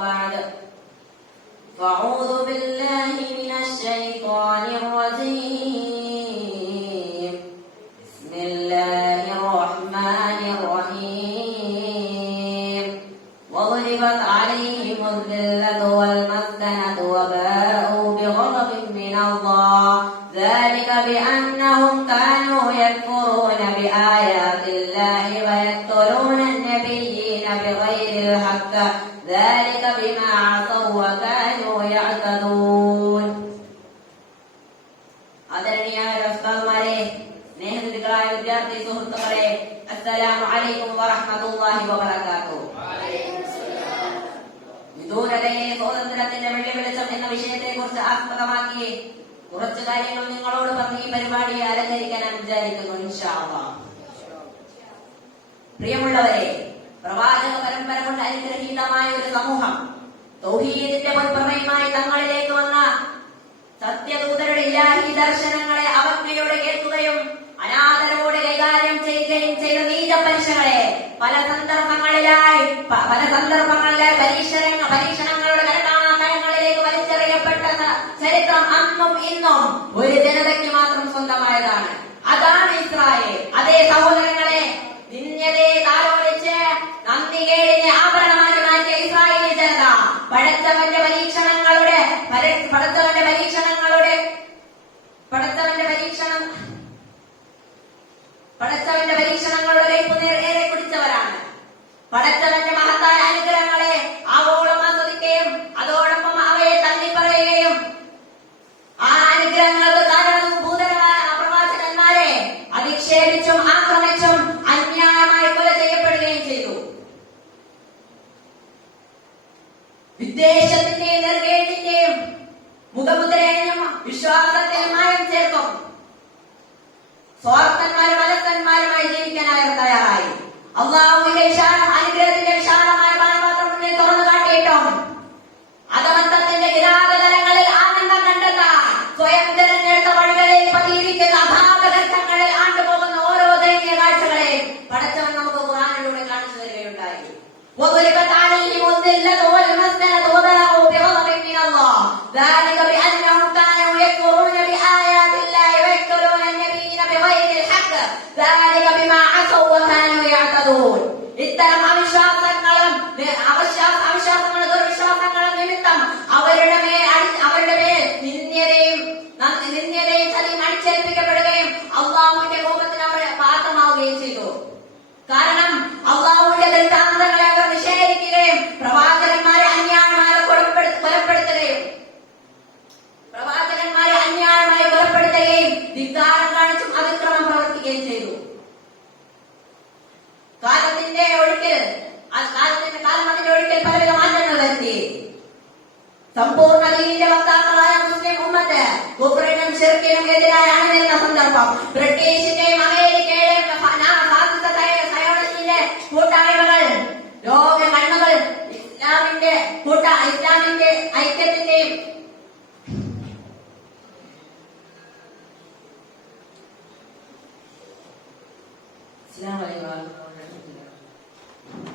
بعد فأعوذ بالله من الشيطان الرجيم بسم الله الرحمن الرحيم وضربت عليهم الذلة والمسكنة وباءوا بغضب من الله ذلك بأنهم كانوا يكفرون بآيات الله ويقتلون النبيين بغير الحق ذلك بما عصوا وكانوا يعتدون. ആദരണീയരായ ഉസ്താദുമാരെ, സ്നേഹനിധികളായ വിദ്യാർത്ഥി സുഹൃത്തുക്കളെ, അസ്സലാമു അലൈക്കും വറഹ്മത്തുള്ളാഹി വബറകാതുഹു. വിദൂരതയെ സ്വാതന്ത്ര്യത്തിന്റെ വെള്ളി വെളിച്ചം എന്ന വിഷയത്തെ കുറിച്ച് ആസ്പദമാക്കി കുറച്ചു കാര്യങ്ങൾ നിങ്ങളോട് പറഞ്ഞ് ഈ പരിപാടിയെ അലങ്കരിക്കാൻ ഞാൻ വിചാരിക്കുന്നു, ഇൻഷാ അല്ലാഹ്. പ്രിയമുള്ളവരെ, പ്രവാചക പരമ്പര കൊണ്ട് അനുഗ്രഹീതമായ ഒരു സമൂഹം തൗഹീദിന്റെ പൊൻപ്രമേയമായി തങ്ങളിലേക്ക് വന്ന സത്യദൂതരുടെ ഇലാഹി ദർശനങ്ങളെ അവജ്ഞയോടെ കേൾക്കുകയും അനാദരവോടെ കൈകാര്യം ചെയ്യുകയും ചെയ്ത നീചപരീക്ഷകളെ പല സന്ദർഭങ്ങളിലായി പരീക്ഷണങ്ങളുടെ കരകാണാതലങ്ങളിലേക്ക് വലിച്ചെറിയപ്പെട്ട ചരിത്രം അന്നും ഇന്നും ഒരു ജനതയ്ക്ക് മാത്രം സ്വന്തമായതാണ്. അതാണ് ഇസ്രായേൽ. അതേ സഹോദരങ്ങളെ, നിന്യതയെ താലോലിച്ച് നന്ദികേടിനെ ആഭരണമാക്കി മാറ്റിയ ഇസ്രായേലി ജനത പടച്ചവന്റെ പരീക്ഷണങ്ങളുടെ കൈപ്പുനേറെ കുടിച്ചവരാണ്. പടച്ചവന്റെ മഹത്തായ അനുഗ്രഹങ്ങളെ ആവോളം ആസ്വദിക്കുകയും അതോടൊപ്പം അവയെ തള്ളിപ്പറയുകയും ആ അനുഗ്രഹങ്ങൾക്ക് കാരണഭൂതരായ പ്രവാചകന്മാരെ അധിക്ഷേപിച്ചും ആക്രമിച്ചും അന്യായമായി കൊല ചെയ്യപ്പെടുകയും ചെയ്തു. വിദ്വേഷത്തിന്റെയും നെറുകേടിന്റെയും മുഖമുദ്രയും വിശ്വാസത്തിൽ മായം ചേർക്കും. സ്വാർത്ഥന്മാരും അലസന്മാരുമായി ജീവിക്കാൻ അവർ തയ്യാറായി. അള്ളാഹുവിന്റെ അനുഗ്രഹത്തിന്റെ വിശാലമായ പാനപാത്രം മുന്നിൽ തുറന്നു കാട്ടിയിട്ടും അധമത്വത്തിന്റെ കിരാതതലങ്ങളിൽ ആനന്ദം കണ്ടെത്താൻ സ്വയം തിരഞ്ഞെടുത്ത വഴികളിൽ പതിയിരിക്കുന്ന അഭാഗതങ്ങളിൽ ആണ്ടുപോകുന്ന ഓരോ ദൈവീയ കാഴ്ചകളെ പടച്ചവൻ നമുക്ക് ഖുർആനിലൂടെ കാണിച്ചു തരികയുണ്ടായി. وضربت عليهم الذلة والمسكنة وباءوا بغضب من الله ذلك بأنهم كانوا يكفرون بآيات الله ويقتلون النبيين بغير الحق ذلك بما عصوا وكانوا يعتدون. ഇത്തരം അവിശ്വാസങ്ങളും ദുർവിശ്വാസങ്ങളും നിമിത്തം അവരുടെ മേൽ നിന്യതയും ചതിയും അടിച്ചേൽപ്പിക്കപ്പെടുകയും അള്ളാഹുവിന്റെ കോപത്തിന് അവർ പാത്രമാവുകയും ചെയ്തു. കാരണം അള്ളാഹുവിന്റെ ദൃഷ്ടാന്തങ്ങളെ അവർ നിഷേധിക്കുകയും പ്രവാചകന്മാരെ അന്യായമായി കൊലപ്പെടുത്തുകയും ധിക്കാരം കാണിച്ചും അതിക്രമം പ്രവർത്തിക്കുകയും ചെയ്തു. കാലത്തിന്റെ ഒഴുക്കിൽ പലവിധ മാറ്റങ്ങൾ വരുത്തി. സമ്പൂർണ്ണ ദീനിന്റെ വക്താക്കളായ മുസ്ലിം ഉമ്മത്ത് കുഫ്രിനും ശിർക്കിനും എതിരായി അണിനിരുന്ന സന്ദർഭം ബ്രിട്ടീഷ്